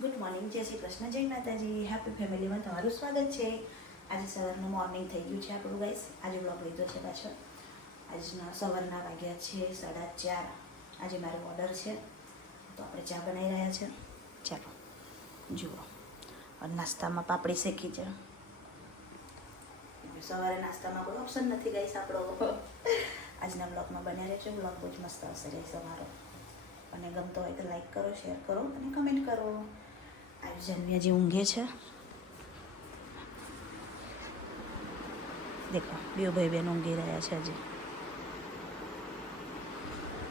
Good morning, જય શ્રી કૃષ્ણ, જય માતાજી. હેપી ફેમિલીમાં તમારું સ્વાગત છે. આજે સવારનું મોર્નિંગ થઈ ગયું છે આપણું ગાઈસ. આજે બ્લોગ લીધો છે પાછળ. આજના સવારના વાગ્યા છે 4:30. આજે મારો ઓર્ડર છે તો આપણે ચા બનાવી રહ્યા છે. ચાલો જુઓ. નાસ્તામાં પાપડી શેકી છે. સવારે નાસ્તામાં કોઈ ઓપ્શન નથી ગાઈસ આપણો. આજના બ્લોગમાં બન્યા રહેજો. બ્લોગ બહુ જ મસ્ત હશે ગાઈસ અમારો. અને ગમતો હોય તો લાઈક કરો, શેર કરો અને કમેન્ટ કરો. આવી જાનવી હજી ઊંઘે છે. દેખો બે ભાઈ બહેન ઊંઘી રહ્યા છે. હજી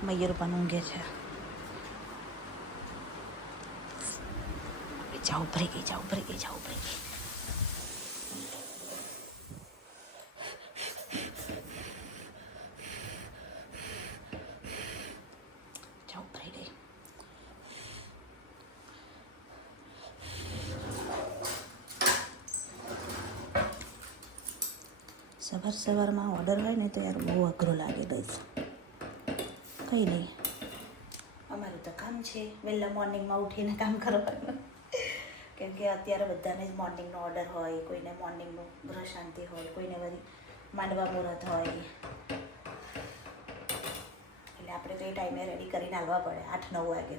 મયુર પણ ઊંઘે છે. જાઓ ભરી ગઈ, જાઓ ભરી ગઈ, જાઓ ભરી ગઈ. જાઓ ભરી ગઈ. સવારમાં ઓર્ડર હોય ને તો યાર બહુ અઘરો લાગે ગઈશ. કંઈ નહીં, અમારું તો કામ છે વહેલા મોર્નિંગમાં ઉઠીને કામ કરવાનું. કેમ કે અત્યારે બધાને જ મોર્નિંગનો ઓર્ડર હોય, કોઈને મોર્નિંગનું ગ્રહ શાંતિ હોય, કોઈને વળી માંડવા મુહૂર્ત હોય, એટલે આપણે તો એ ટાઈમે રેડી કરીને આવવા પડે. 8-9 વાગે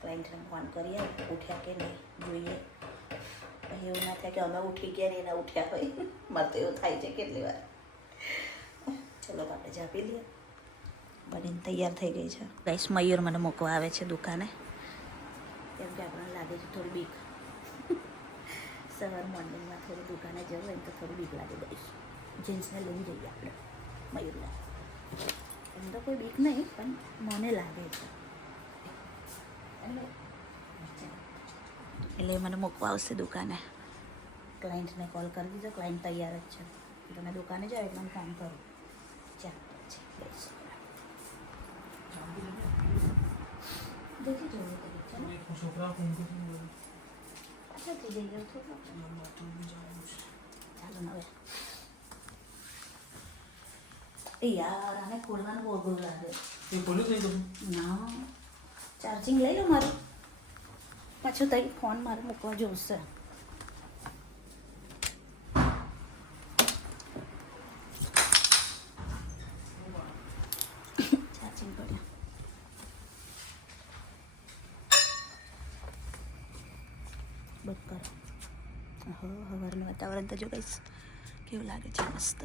ક્લાયન્ટને ફોન કરીએ ઉઠ્યા કે નહીં જોઈએ. પછી એવું ના થાય કે અમે ઉઠી ગયા ને એના ઉઠ્યા હોય. મારે તો એવું થાય છે કેટલી વાર. ચલો તો આપણે ચા પી લઈએ. બનીને તૈયાર થઈ ગઈ છે ગાઈસ. મયુર મને મૂકવા આવે છે દુકાને, કેમ કે આપણને લાગે છે થોડી બીક. સવાર મોર્નિંગમાં થોડી દુકાને જવું હોય ને તો થોડી બીક લાગે ગાઈસ. જીન્સને લઈને જઈએ આપણે મયુરને. એમ તો કોઈ બીક નહીં, પણ મને લાગે છે એટલે મને મૂકવા આવશે દુકાને. ક્લાયન્ટને કોલ કરી દીધો, ક્લાયન્ટ તૈયાર જ છે. તમે દુકાને જાઓ એટલે હું કામ કરું. ચાલો પછી બેસો. દેખી જોવું અચ્છા થઈ જઈ ગયું થોડું. ચાલો હવે એ યાર આને ખોલવાનું બહુ અઘરું લાગે. ના ચાર્જિંગ લઈ લો મારું. પાછું તઈ ફોન મારે મૂકવા જોશે. ચાર્જિંગ પડ્યા. બંધ કરો. હવારનું વાતાવરણ તો જો કઈશ કેવું લાગે છે, મસ્ત.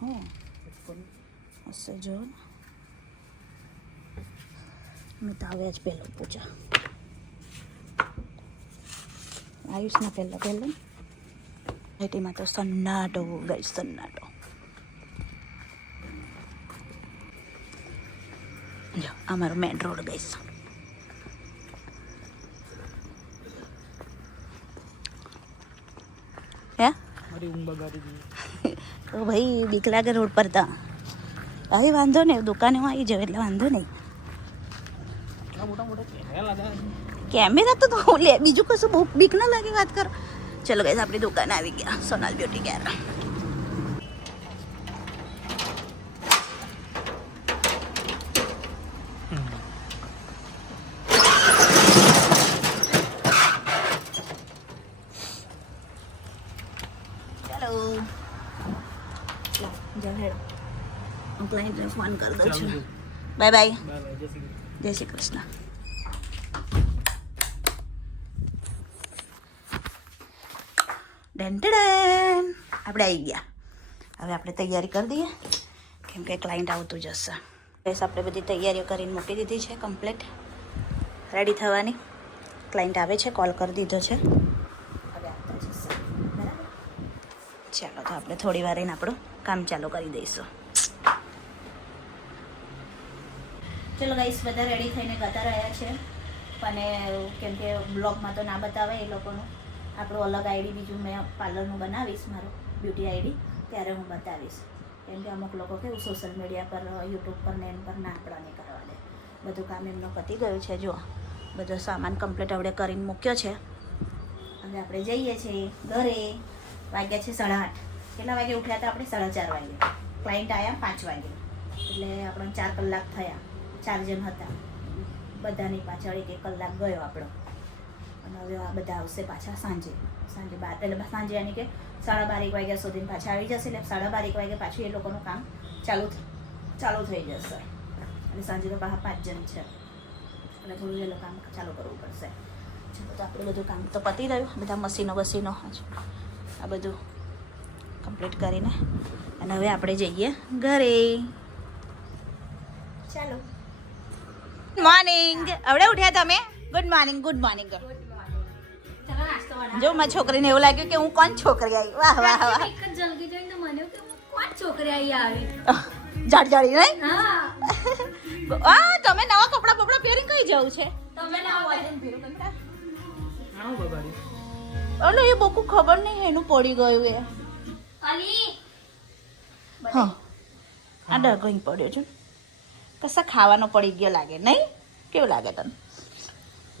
હા હશે જો ને. મેં તો આવ્યા જ પહેલો પૂછા આયુષના પહેલાં એટીમાં તો સન્નાટો ગઈ, સન્નાટો. જો અમારો મેન રોડ ગઈશ. હે તો ભાઈ બીક લાગે રોડ પર. તા અહીં વાંધો નહીં, દુકાને હું આવી જાઉં એટલે વાંધો નહીં. કેમેરા તો લે, બીજું કશું બહુ બીક ના લાગે. વાત કરો. ચલો ગાઈસ, આપણી દુકાને આવી ગયા, સોનાલ બ્યુટી કેર. ચલો જાહેર હું ક્લાયન્ટને ફોન કરી દઉં છું. બાય બાય, જય શ્રી કૃષ્ણ. ડેન્ટડેન આપણે આવી ગયા. હવે આપણે તૈયારી કરી દઈએ, કેમ કે ક્લાયન્ટ આવતું જશે. બસ આપણે બધી તૈયારીઓ કરીને મૂકી દીધી છે, કમ્પ્લીટ રેડી થવાની. ક્લાયન્ટ આવે છે, કોલ કરી દીધો છે, હવે આવતા જશે. બરાબર, ચાલો તો આપણે થોડી વાર રહીને આપણું કામ ચાલુ કરી દઈશું. ચલો ગાઈસ, બધા રેડી થઈને જતા રહ્યા છે. અને કેમ કે બ્લોગમાં તો ના બતાવે એ લોકોનું. આપણું અલગ આઈડી બીજું મેં પાર્લરનું બનાવીશ, મારું બ્યુટી આઈડી, ત્યારે હું બતાવીશ. કેમ કે અમુક લોકો કેવું સોશિયલ મીડિયા પર, યુટ્યુબ પર ને એમ પર ના આપણાને કરવા દે. બધું કામ એમનો પતી ગયું છે. જો બધો સામાન કમ્પ્લીટ આપણે કરીને મૂક્યો છે. હવે આપણે જઈએ છીએ ઘરે. વાગ્યા છે 8:30. કેટલા વાગે ઉઠ્યા હતા આપણે? 4:30 વાગે. ક્લાયન્ટ આવ્યા 5 વાગે. એટલે આપણને 4 કલાક થયા, 4 જણ હતા, બધાની પાછળ 1 કલાક ગયો આપણો. અને હવે આ બધા આવશે પાછા સાંજે 12 એટલે સાંજે યાની કે 12:30 વાગ્યા સુધી પાછા આવી જશે. એટલે 12:30 વાગે પાછું એ લોકોનું કામ ચાલુ થઈ જશે. અને સાંજે તો પાછા 5 જણ છે એટલે થોડું એ લોકો કામ ચાલુ કરવું પડશે. ચાલો તો આપણે બધું કામ તો પતી રહ્યું, બધા મશીનો આ બધું કમ્પ્લીટ કરીને અને હવે આપણે જઈએ ઘરે. ચાલો. Good morning. આવડે ઉઠ્યા તમે? Good morning. જો મારી છોકરીને એવું લાગ્યું કે હું કોણ છોકરી આવી. વાહ વાહ વાહ. જલ્દી જોઈને મને કે કોણ છોકરી આવી જાડી નહીં? હા તમે નવા કપડા પહેરી કઈ જવું છે? તમે ના અલે એ બકુ ખબર નહીં એનું પડી ગયું એ. અલી હા આ ડગઈ પડ્યો છે. કશા ખાવાનો પડી ગયો લાગે નહીં? કેવું લાગે તને?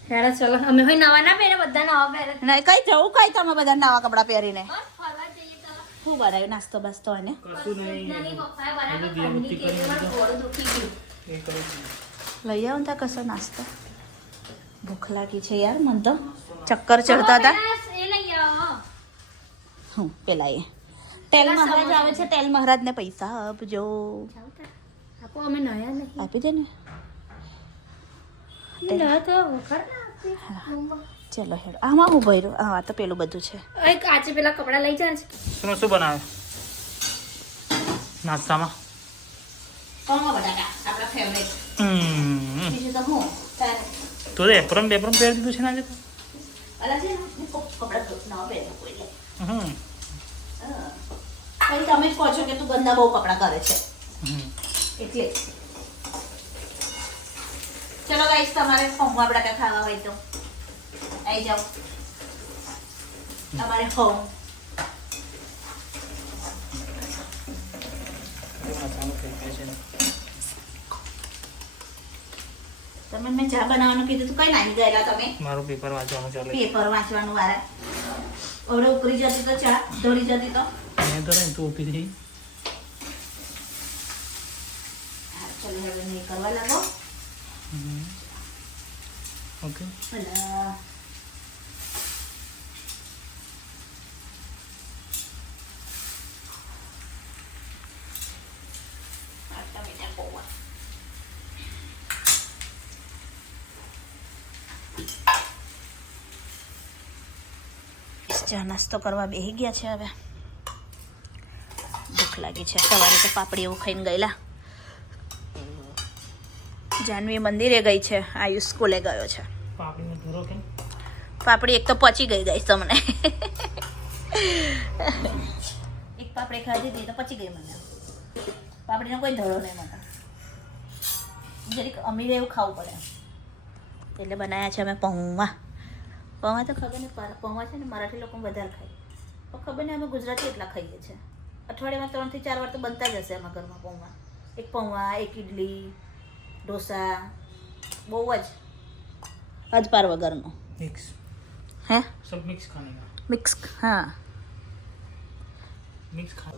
હેડા ચલો અમે હોય નવા ના પહેરે, બધા નવા પહેરે. નહીં કઈ જવું કઈ તમે બધા નવા કપડા પહેરીને? બસ ફરવા જઈએ તો. શું બનાવ્યું નાસ્તો બાસ્તો? અને નહીં પપ્પાએ બનાવ્યું ખાંડની કેક, મારું ગળું દુખી ગયું. લઈ આવો ને ત્યાં કશો નાસ્તો. ભૂખ લાગી છે યાર મને તો. ચક્કર ચડતા હતા. એ લઈ આવો. હું પેલા એ તેલ મહારાજ આવે છે, તેલ મહારાજને પૈસા આપજો. આપો અમે નયા નહીં. આપી દે ને. નયા તો વખર ના આપી. ચલો હેડો. આમાં હું ભર્યું? હા તો પેલું બધું છે. એક કાચે પેલા કપડા લઈ જાય છે. શું બનાવે નાસ્તામાં? પૌવા બટાકા આપણા ફેવરેટ. બીજું તો હું તો એપ્રમ બેપ્રમ પહેરી દીધું છે ને આજે તો. અલા છે ને કપડા નવા પહેર્યા કોઈ લે. હમ કઈ તમે જ કહો છો કે તું ગંદા બહુ કપડા કરે છે એટલે. ચલો ગાઈસ તમારે પૌવા બટાકા ખાવા હોય તો આવી જાઓ અમારે હોમ. તમે મેં ચા બનાવવાનું કીધું તું કઈ નાની ગયેલા તમે? મારું પેપર વાંચવાનું ચાલે. પેપર વાંચવાનું વાળા ઓરે ઉપરી જતી તો ચા ઢોળી જતી તો. મેં તો નહીં તું ઊભી થઈ. ચલો હવે નહીં કરવા લાગો. ઓકે ભલા ચા નાસ્તો કરવા બેસી ગયા છે. હવે ભૂખ લાગી છે. સવારે તો પાપડી એવું ખાઈને ગયેલા. જાનવી મંદિરે ગઈ છે, આયુષ સ્કૂલે ગયો છે. પાપડીનો ધોરો કેમ? પાપડી એક તો પચી ગઈ ગઈ તમને. એક પાપડી ખાધી હતી તો પચી ગઈ મને. પાપડીનો કોઈ ધડો નહીં મને. જરીક અમીરે એવું ખાવું પડે એટલે બનાવ્યા છે અમે પૌવા. પૌવા તો ખબર નહીં, પૌવા છે ને મરાઠી લોકો વધારે ખાય પણ ખબર નહીં અમે ગુજરાતી એટલા ખાઈએ છીએ. અઠવાડિયામાં 3 થી 4 વાર તો બનતા જ હશે અમારા ઘરમાં પૌવા. એક પૌવા, એક ઇડલી, ઢોસા, બહુ જ અજપાર વગરનો. મિક્સ હે सब मिक्स खाने का. મિક્સ. હા मिक्स खा.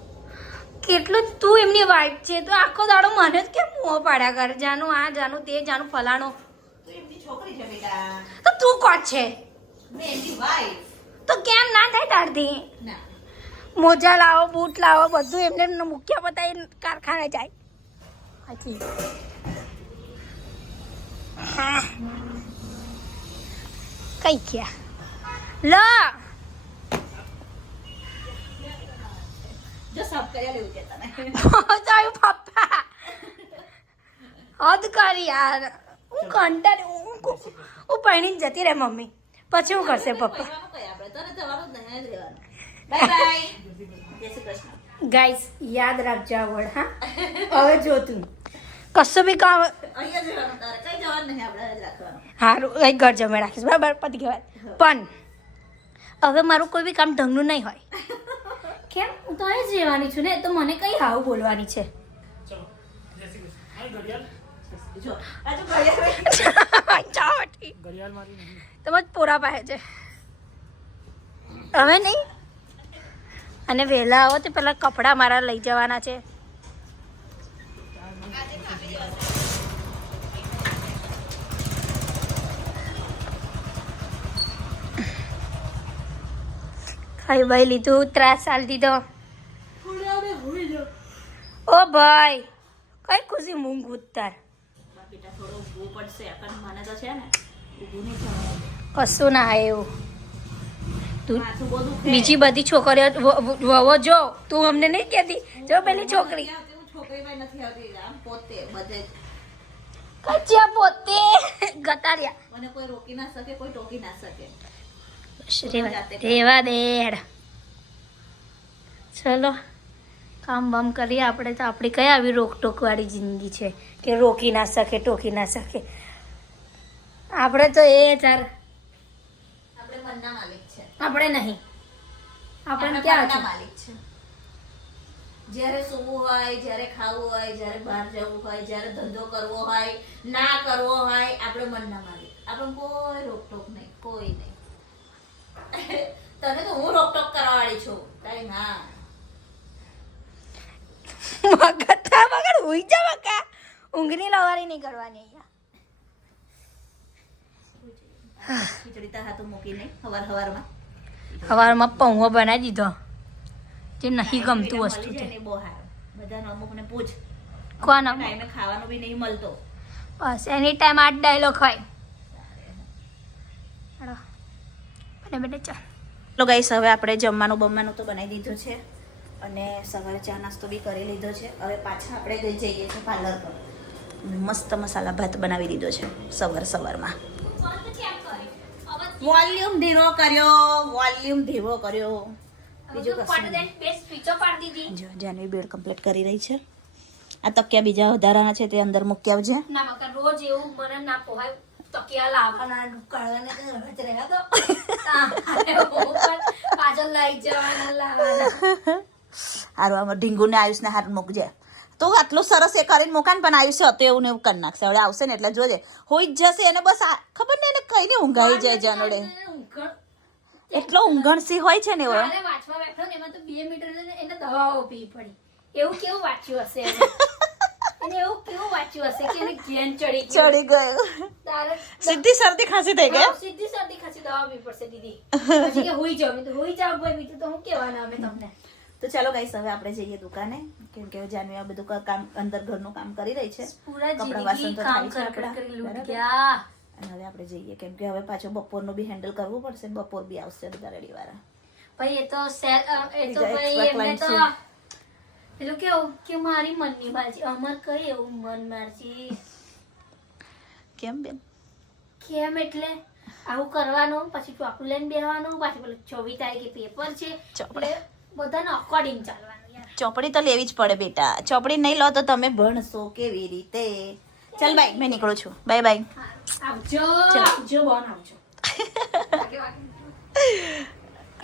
કેટલું તું એમની વાઈફ છે તો આખો દાડો મને જ કેમ મોં પાડ્યા કર, જાનું આ જાનું તે જાનું ફલાણો. તો એમની છોકરી છે બેટા. તો તું કોણ છે? મેં એમની વાઈફ. તો કેમ ના થાય તારથી? ના મોજા લાવો, બૂટ લાવો, બધું એમને મૂક્યા બતાવી કારખાને જાય. હાચી. હા કઈ ગયા લ જો સાફ કર્યા લેવું કે તને. તારું પપ્પા હદ કરી યાર. હું કંટાળી હું પૈણી જતી રહે મમ્મી, પછી હું કરશે પપ્પા. કહેવાનું કઈ આપણે તને જવાનું જ નહીં, જ રહેવાનું. Bye bye. જય શ્રી કૃષ્ણ. ગાઈસ યાદ રાખજો આ વર્ડ. હા હવે જો તું કશું બી કામ અહીંયા જ રહેવાનું તારે, કઈ જવાનું નહીં, આપણે જ રાખવાનું. સારું એક ઘર જમે રાખીશ બરાબર, પતી કહેવાય. પણ હવે મારું કોઈ બી કામ ઢંગનું નહીં હોય. કેમ હું તો અહીં જ રહેવાની છું ને, તો મને કઈ હાવ બોલવાની છે? ચલો જય શ્રી કૃષ્ણ. આ ઘડિયાળ જો આ તો ઘડિયાળ ચાવટી ઘડિયાળ મારી નહીં. તમે જ પોરા પાસે છે હવે નહીં. અને વહેલા આવો તો પેલા કપડાં મારા લઈ જવાના છે. ખાઈ ભાઈ લીધું ત્રાસ આલ દીધો ઓ ભાઈ કઈ ખુશી મૂંગ ઉતાર બેટા થોડું ઊભું પડશે પણ મને તો છે ને ઊભું નહીં થવાનું કશું ના હોય એવું તું માથું બહુ દુખે. બીજી બધી છોકરીઓ વવો જો તું અમને નહીં કહેતી જો પેલી છોકરી હું છોકરીમાં નથી આવતી આમ પોતે બધે જ. કચ્યા પોતે ગતાર્યા મને કોઈ રોકી ના શકે કોઈ ટોકી ના શકે રેવા દેડ ચલો કામ બામ કરીએ આપણે તો આપણી કઈ આવી રોકટોક વાળી જિંદગી છે કે રોકી ના શકે ટોકી ના શકે આપણે તો એ ચાર આપણે મનના માલિક છે આપણે નહીં આપણે આપણે ક્યાં મનના છે માલિક છે જ્યારે સૂવું હોય જ્યારે ખાવું હોય જ્યારે બહાર જવું હોય જ્યારે ધંધો કરવો હોય ના કરવો હોય આપણે મનના માલિક આપણે કોઈ રોકટોક નહીં કોઈ નહીં તને તો હું રોકટોક કરવાવાળી છું તારી ના મગતા મગર હુઈ જા મકા ઊંઘની લવારી નહીં કરવાની અહીંયા ખીચડી તા હાથું મૂકી નહીં હવારમાં સવારમાં પૌવો બનાવી દીધો જે નહીં ગમતું વસ્તુ મળી છે જાય ને બહુ સારું બધાને અમુકને પૂછ કોણ ટાઈમે ખાવાનું બી નહીં મળતો બસ એની ટાઈમ 8 ડાયલોગ હોય હેડો બને બેટા ચાલ તો ગાઈસ હવે આપણે જમવાનું બમવાનું તો બનાવી દીધું છે અને સવારે ચા નાસ્તો બી કરી લીધો છે હવે પાછા આપણે જઈએ છીએ પાર્લર પર મસ્ત મસાલા ભાત બનાવી દીધો છે સવારમાં વોલ્યુમ ધીરો કર્યો બીજું કશું નહીં. જો જાનવી બેડ કમ્પ્લીટ કરી રહી છે આ તકિયા બીજા વધારાના છે તે અંદર મૂકી આવજે ના મકા રોજ એવું મને ના પોહાય તકિયા લાવવાના કાઢવાના તો રોજ રહેવા દો પાછળ લઈ જવાના લાવવાના હારું આમાં ઢીંગુને આયુષને હારું મૂકજે તો આટલું સરસ એ કરીને મૂકાને પણ આયુષ હતું એવું ને એવું કરી નાખશે હવે આવશે ને એટલે જોજે હોઈ જ જશે એને બસ ખબર ને એને કઈ નહીં ઊંઘાઈ જાય જાનડે એટલો ઊંઘણસી હોય છે ને એવો મારે વાંચવા બેઠો ને એમાં તો 2 મીટર એને દવાઓ પી પડી એવું કેવું વાંચ્યું હશે એને? એને એવું કેવું વાંચ્યું હશે કે એને ઘેન ચડી ચડી ગયો તારે સીધી શરદી ખાંસી થઈ ગઈ સીધી શરદી ખાંસી દવા પી પડશે દીદી પછી કે હોઈ જાવ તો હોઈ જાવ ભાઈ બીજું તો હું કહેવાના અમે તમને તો ચાલો ગાઈસ હવે આપણે જઈએ દુકાને કેમ કે જાનવી આ બધું કામ અંદર ઘરનું કામ કરી રહી છે પૂરા કપડાં વાસણ જિંદગી તો કામ થાય છે કરી આપણા, કરી લૂટ બરાબર? ગયા અને હવે આપણે જઈએ કેમ કે હવે પાછો બપોરનું બી હેન્ડલ કરવું પડશે ને બપોર બી આવશે બધા રેડી વાળા ભાઈ એ તો એ તો બીજા ભાઈ extra એમને client તો છે. પેલું કેવું કે મારી મનની બાજી અમાર કઈ એવું મન મારજી કેમ બેન કેમ એટલે આવું કરવાનું પછી ચોપડું લઈને બેસવાનું પાછી પેલું 24 તારીખે પેપર છે ચોપડે. એટલે બધાને અકોર્ડિંગ ચાલવાનું યાર ચોપડી તો લેવી જ પડે બેટા ચોપડી નહીં લો તો તમે ભણશો કેવી રીતે ચાલ બાય મેં નીકળું છું બાય બાય હા, આવજો ચાલો. આવજો બોન આવજો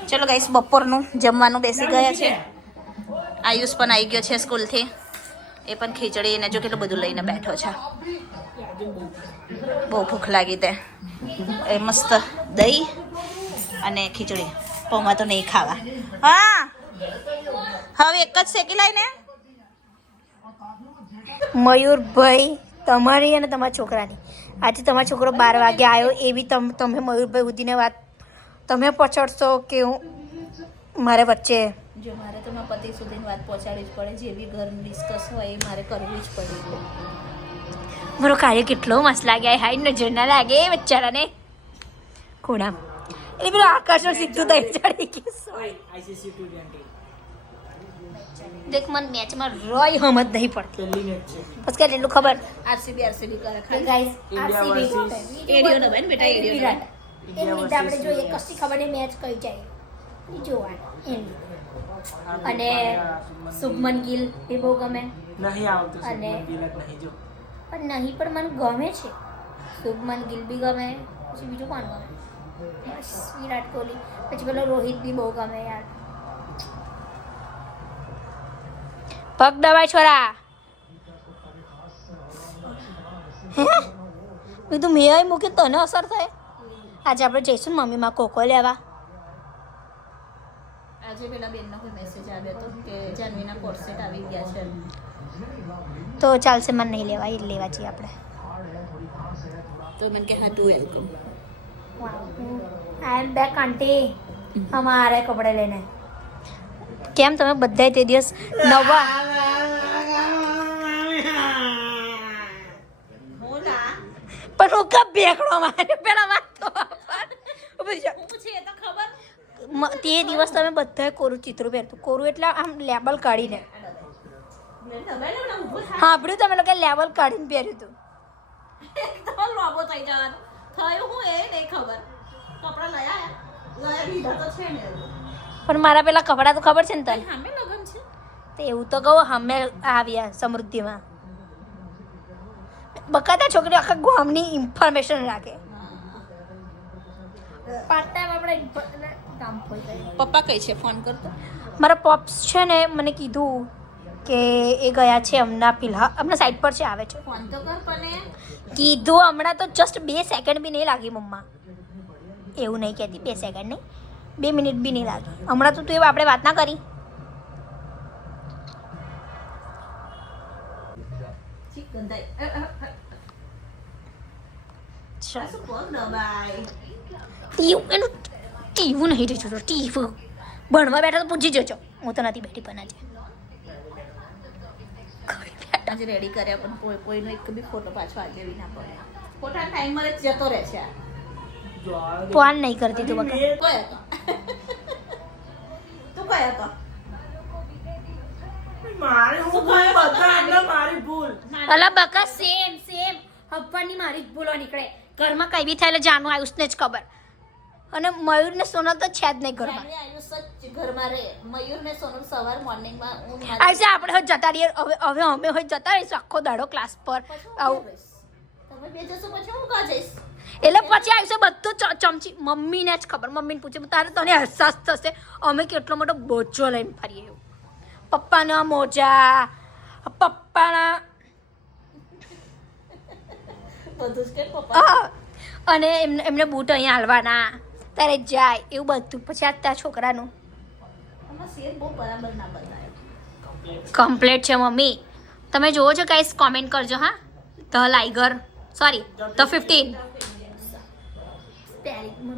ચલો ગાઈસ બપોરનું જમવાનું બેસી ગયા છે આયુષ પણ આવી ગયો છે સ્કૂલથી એ પણ ખીચડી ને જો કેટલું બધું લઈને બેઠો છે બહુ ભૂખ લાગી તે એ મસ્ત દહીં અને ખીચડી પૌવા તો નહીં ખાવા હા હવે એક જ શેકી લાઈને મયુરભાઈ તમારી અને તમારા છોકરાની આજે તમારો છોકરો 12 વાગે આવ્યો એવી તમે મયુરભાઈ સુધીને વાત તમે પહોંચાડશો કે મારે વચ્ચે જો મારે તો મારા પતિ સુધીની વાત પહોંચાડવી જ પડે જેવી ઘરની ડિસ્કસ હોય એ મારે કરવી જ પડે મારો કાર્ય કેટલો મસ્ત લાગે હાઈ નજર ના લાગે બચ્ચારાને ખૂણા એટલે પેલું આકાશનો સીધું થઈ ચડી ગયું ICC T20 દેખ મને મેચમાં રોય હમત નહીં પડતી પહેલી મેચ છે બસ કે એટલું ખબર આરસીબી કરે કે ગાઈસ India versus એડિયો દબાય ને બેટા, એડિયો વિરાટ India એની લીધે આપણે versus જોઈએ India. કશી ખબર નહીં મેચ કઈ જાય એ જોવાનું એની અને શુભમન ગિલ એ બહુ ગમે નહીં આવતું અને- શુભમન ગિલ જ નહીં જો પણ નહીં પણ મને ગમે છે શુભમન ગિલ બી ગમે પછી બીજું કોણ ગમે બસ વિરાટ કોહલી પછી પેલો રોહિત બી બહુ ગમે યાર પગ દબાય છોરા મેં તું મેં મૂકી તને અસર થાય આજે આપણે જઈશું ને મમ્મીમાં કોકો લેવા આજે પેલા બેનનો કોઈ મેસેજ આવ્યો હતો કે જાનવીના કોર્સેટ આવી ગયા છે તો ચાલશે મને નહીં લેવા એ જ લેવા છીએ આપણે તો મને કે હા to welcome I am back aunty અમારે કપડે લઈને કેમ તમે બધાય તે દિવસ નવા બોલા પણ હું કબ બેકડો મારે પેલા વાત તો હું છે તો ખબર તે દિવસ તમે બધાય કોરું ચિત્રો પહેરતું કોરું એટલે આમ લેબલ કાઢીને સાંભળ્યું તમે લોકો લેબલ કાઢીને પહેર્યું હતું એકદમ લોબો થઈ જવાનું થયું હું એ નહીં ખબર કપડા લયા લીધા તો છે ને પણ મારા પેલા કપડાં તો ખબર છે ને તને સામે લગન છે તો એવું તો કહું અમે આવ્યા સમૃદ્ધિમાં બકાતા છોકરીઓ આખા ગામની ઇન્ફોર્મેશન રાખે પાર્ટ ટાઈમ આપણે કામ હોય પપ્પા કઈ છે ફોન કરતો મારા પોપ્સ છે ને મને કીધું કે એ ગયા છે હમણાં ફિલહાલ હમણાં સાઈડ પર છે આવે છે ફોન તો કર પણ કીધું હમણાં તો જસ્ટ 2 સેકન્ડ બી નહીં લાગી મમ્મા એવું નહીં કહેતી 2 સેકન્ડ નહીં 2 મિનિટ બી નહીં લાગી હમણાં તો તું આપણે વાત ના કરી ચીક ગંધાઈ શું કોણ દબાઈ એનું ટીવું નહીં રહ્યું છો ટીવું ભણવા બેઠા તો પૂછી જજો હું તો નથી બેઠી પણ આજે રેડી કર્યા પણ કોઈનો એક બી ફોટો પાછો આજે બી ના પડે ફોટા ટાઈમર જ જતો રહે છે ફોન નહીં કરતી તું બકા કોઈ હતો તું કયો હતો મારી હું ભૂલ બધા એટલે મારી ભૂલ અલા બકા સેમ હપ્પાની મારી જ ભૂલો નીકળે ઘરમાં કઈ બી થાય એટલે જાનું આયુષને જ ખબર અને મયુર ને સોનલ તો છે જ નહીં ઘરમાં ફેમિલી આયુષ જ ઘરમાં રહે મયુર ને સોનલ સવાર મોર્નિંગમાં હું આયુષ આપણે હોય જતા રહીએ હવે અમે હોય જતા રહીશું આખો દાડો ક્લાસ પર આવું તમે બે જશો પછી હું કા જઈશ એટલે પછી આયુષે બધું ચમચી મમ્મીને જ ખબર મમ્મીને પૂછે તારે તને અહેસાસ થશે અમે કેટલો મોટો બોજો લઈને ફરીએ એવું પપ્પાના મોજા પપ્પાના બધું જ કે પપ્પા અને એમને બૂટ અહીંયા હાલવાના તારે જાય એવું બધું પછી આ તારા છોકરાનું આમાં શેર બહુ બરાબર ના બતાવે કમ્પ્લીટ છે મમ્મી તમે જોવો છો ગાઈસ કોમેન્ટ કરજો હા ધ લાઈગર સોરી ધ 15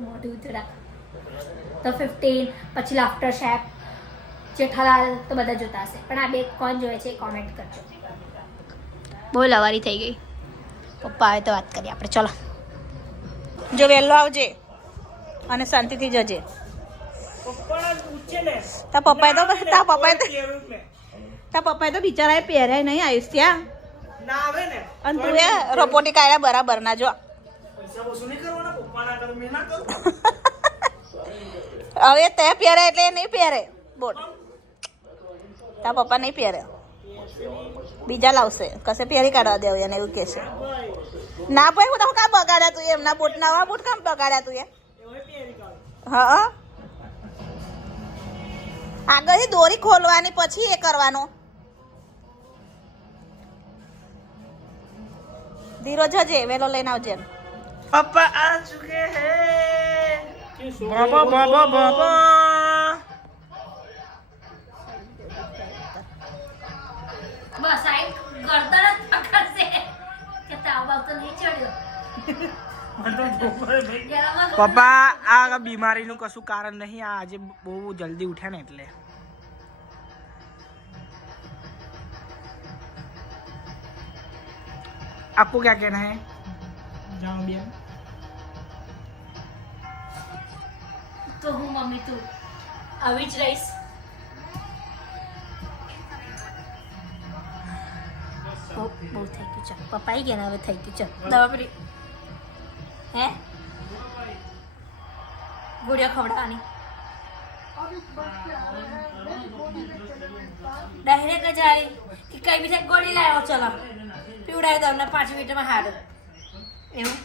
મોઢું જરા ધ 15 પછી લાફ્ટર શેફ જેઠાલાલ તો બધા જોતા હશે પણ આ બે કોણ જોવે છે કોમેન્ટ કરજો બહુ લવારી થઈ ગઈ પપ્પા આવે તો વાત કરીએ આપણે ચલો જો વહેલો આવજે અને શાંતિથી જજે પપ્પાના પૂછે ને તા પપ્પાએ તો કેવું મેં તા પપ્પાએ તો બિચારાએ પહેરાય નહીં આયુષ ત્યાં ના આવે ને અને તું એ રોપોટી કાઢ્યા બરાબર ના જો પૈસા વસૂલ નહીં કરવાના પપ્પા ના કરે મેં ના કરું હવે તે પહેરે એટલે એ નહીં પહેરે બોલ તા પપ્પા નહીં પહેરે બીજા લાવશે કશે પહેરી કાઢવા દેવું એને એવું કહેશે ના ભાઈ હું તો કામ બગાડ્યા તું એમના બૂટ નવા બૂટ કામ બગાડ્યા તું હા આગળથી દોરી ખોલવાની પછી એ કરવાનું ધીરો જજે વેલો લઈને આવજે पापा आ चुके हैं बाबा बाबा बाबा બસ આઈ ગરદન જ પકડશે કે તાવ બાવ તો નહીં ચડ્યો પપ્પા આ બીમારીનું કશું કારણ નહીં આ આજે બહુ જલ્દી ઉઠ્યા ને એટલે आपको क्या कहना है जाओ बेन તો હું મમ્મી તું આવી જ રહીશ બહુ થઈ ગયું ચાલ પપ્પાઈ ગયા ને હવે થઈ ગયું ચાલ દવા પી હે ગોળીઓ ખવડાવવાની ડાયરેક્ટ જ આવી કે કઈ બી ગોળી લાવ્યો ચલો પીવડાવી દો અમને 5 મિનિટમાં હારું એવું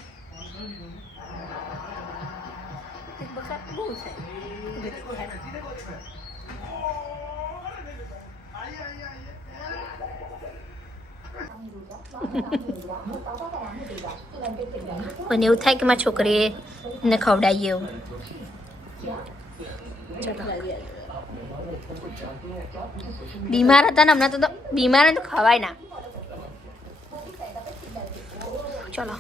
એક વખત બહુ થાય મને એવું થાય કે મારી છોકરીને ખવડાવીએ એવું બીમાર હતા ને હમણાં તો બીમાર તો ખવાય ના ચલો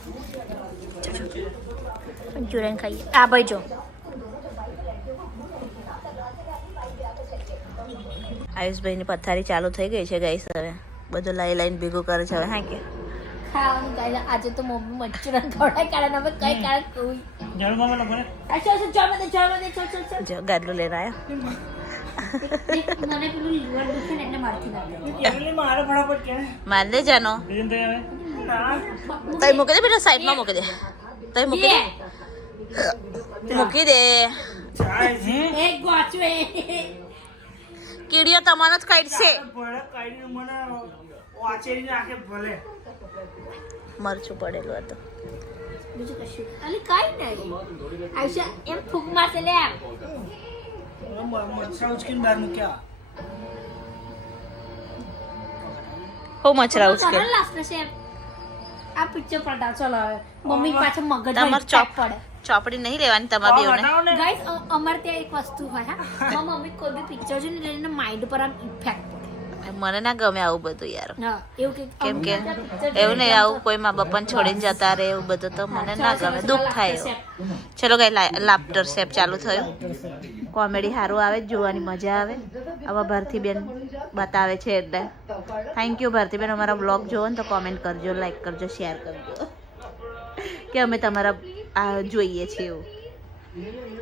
મંચુરિયન ખાઈએ આ ભાઈ જો આયુષભાઈની પથારી ચાલુ થઈ ગઈ છે ગાઈસ. હવે બધું લાઈન ભેગું કરે છે હવે. હા કે ખાવાનું ગાય આજે તો મમ્મી મચ્છર થોડા કારણ હવે કઈ કારણ કોઈ જો ગાડલું લઈને આવ્યા. મને પેલું લીવર દુખે ને એટલે મારથી માર દે જાનો. તઈ મૂકી દે બેટા, સાઈડમાં મૂકી દે. તઈ મૂકી દે, મૂકી દે. એક ગોચવે કીડીઓ તમારો જ કાઢશે. મરચું પડેલું હતું. બીજું કશું અલી કઈ નહીં. આયુષા એમ ફૂક મારશે લે. હો મચરા ઉચકે. લાસ્ટ છે આ પિક્ચર પડતા ચલો હવે મમ્મી પાછળ મગજ તમાર પડે. ચોપડી નહીં લેવાની તમારે બેવને. ગાઈસ અમાર ત્યાં એક વસ્તુ હોય હા, મારી મમ્મી કોઈ બી પિક્ચર જોઈને લઈને માઇન્ડ પર આમ ઇફેક્ટ પડે. મને ના ગમે આવું બધું યાર. હા એવું કેમ કે એવું નહીં, આવું કોઈ મા બાપાને છોડીને જતા રહે એવું બધું તો મને ના ગમે, દુઃખ થાય એવું. ચલો કઈ લાફ્ટર શેપ ચાલુ થયું. કોમેડી સારું આવે, જોવાની મજા આવે. આવા ભારતીબેન બતાવે છે એટલે થેન્ક યુ ભારતીબેન. અમારા બ્લોગ જોવો ને તો કોમેન્ટ કરજો, લાઈક કરજો, શેર કરજો કે અમે તમારા આ જોઈએ છીએ એવું.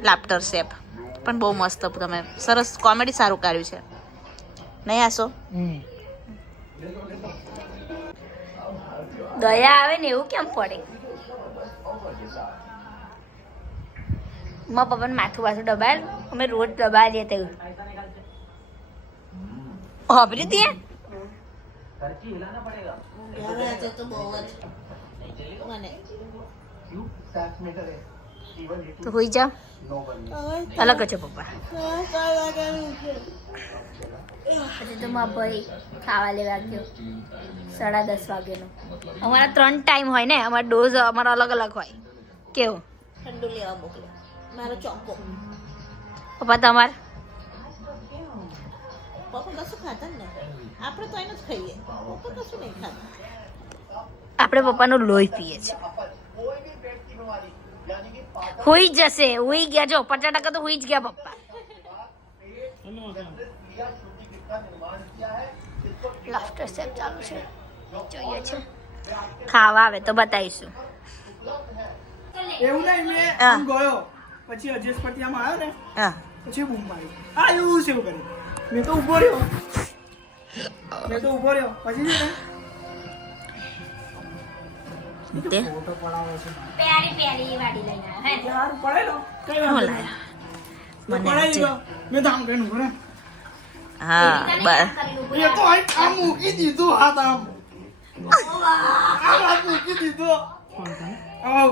લાફ્ટર શેપ પણ બહુ મસ્ત, તમે સરસ કોમેડી સારું કર્યું છે નહીં આસો? દયા આવે ને એવું કેમ પડે? મારા પપ્પાને માથું પાછું દબાયેલ, અમે રોજ દબાવીએ તેવું. હોભરી દે તો હોઈ જા. અલગ છે પપ્પા. પછી તો મારા ભાઈ ખાવા લેવા ગયો 10:30 વાગ્યાનો. અમારા 3 ટાઈમ હોય ને, અમારા ડોઝ અમારા અલગ અલગ હોય. કેવું ઠંડુ લેવા મોકલો મારો ચોખ્ખો. પપ્પા તમારે પપ્પા કશું ખાતા ને, આપણે તો એને જ ખાઈએ. પપ્પા કશું નહીં ખાતા. આપણે પપ્પાનું લોહી પીએ છીએ. હુઈ જશે, હુઈ ગયા. જો 50% તો હુઈ જ ગયા પપ્પા. લાફ્ટર શેપ ચાલુ છે, જોઈએ છે. ખાવા આવે તો બતાવીશું. એવું નહીં, મેં આમ ગયો પછી અજેશ પરથી આમ આવ્યો ને, હા પછી બૂમ મારી. આ એવું છે એવું કર્યું. મેં તો ઊભો રહ્યો પછી છે ને તે ફોટો પડાવે છે. પ્યારી વાડી લઈને આવ્યા હે. યાર પડેલો કઈ શું વાત લાયા? મને મને પડાવી દો. મેં ધામ કરીને ઉભો રહ્યો. હા બસ. એ તો આમ મૂકી દીધું હાથ આમ હાથ મૂકી દીધો. આવ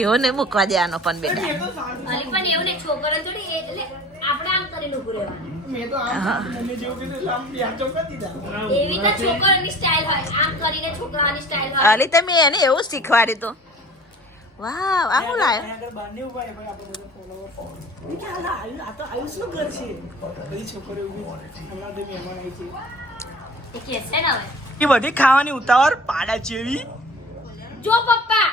એવો નહીં મૂકવા દેવાનો પણ બેટા. મેં તો સારું અલી પણ એવું ને છોકરો થોડી એટલે આપણે આમ કરીને ઉભું રહેવાનું. મેં તો આમ મને જેવું કીધું એટલે આમ યાચો કરી દીધા. એવી તો છોકરાની સ્ટાઇલ હોય, આમ કરીને છોકરાની સ્ટાઇલ હોય. અલી તમે એને એવું શીખવાડ્યું તો. વાહ આ શું લાયો? અહીંયા આગળ બાંધને ઉભા રહે, ભાઈ આપણે બધા follower. એ કે હાલા આ તો આયુષનું ઘર છે. બધી છોકરીઓ ઊભી હમણાં તો મહેમાન આવી છે. એ કે છે ને હવે એ બધી ખાવાની ઉતાવળ પાડા જેવી. જો પપ્પા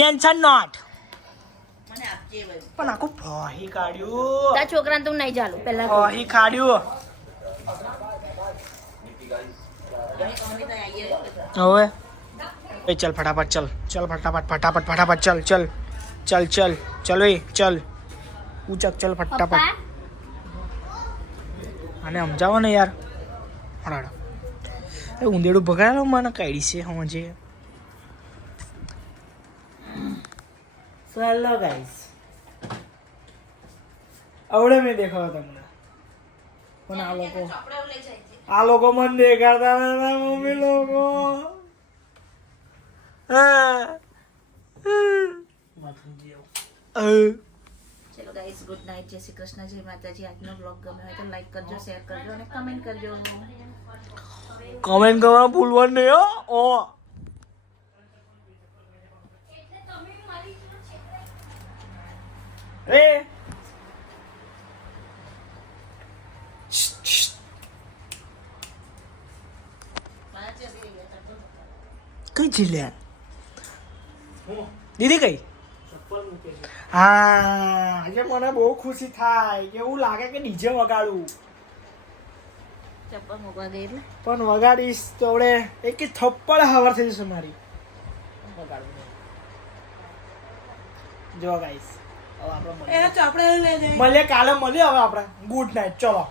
મેન્શન નોટ. મને આપજે ભાઈ. પણ આખું ફોહી કાઢ્યું. તારા છોકરાને તું નહીં ચાલુ પહેલા ફોહી કાઢ્યું. હવે એ ચલ ફટાફટ ચલ ફટાફટ ચલ ચલ એ ચલ ઉચક ચલ ફટાફટ. પપ્પા આને સમજાવો ને યાર. હરાડો એ ઊંધેડું ભગાડો મને કાઢી છે સમજે. સો હેલો ગાઈસ, આવડે મેં દેખાવા તમને પણ આ લોકો મને દેખાડતા હતા મમ્મી લોકો. ચલો ગાઈસ, ગુડ નાઇટ, જય શ્રી કૃષ્ણ, જય માતાજી. આજનો બ્લોગ ગમે હોય તો લાઈક કરજો, શેર કરજો અને કમેન્ટ કરજો. કમેન્ટ કરવાનું ભૂલવાનું નહીં હો. એ કઈ જિલ્લા દીદી કઈ? હા આજે મને બહુ ખુશી થાય કે એવું લાગે કે ડીજે વગાડું ચપ્પલ મૂકવા ગઈ એટલે પણ વગાડીશ તો આપણે એક થપ્પડ હવાર થઈ જશે મારી વગાડવું નહીં. જો ગાઈસ હવે આપણે મળીએ કાલે મળીએ હવે આપણે ગુડ નાઇટ ચલો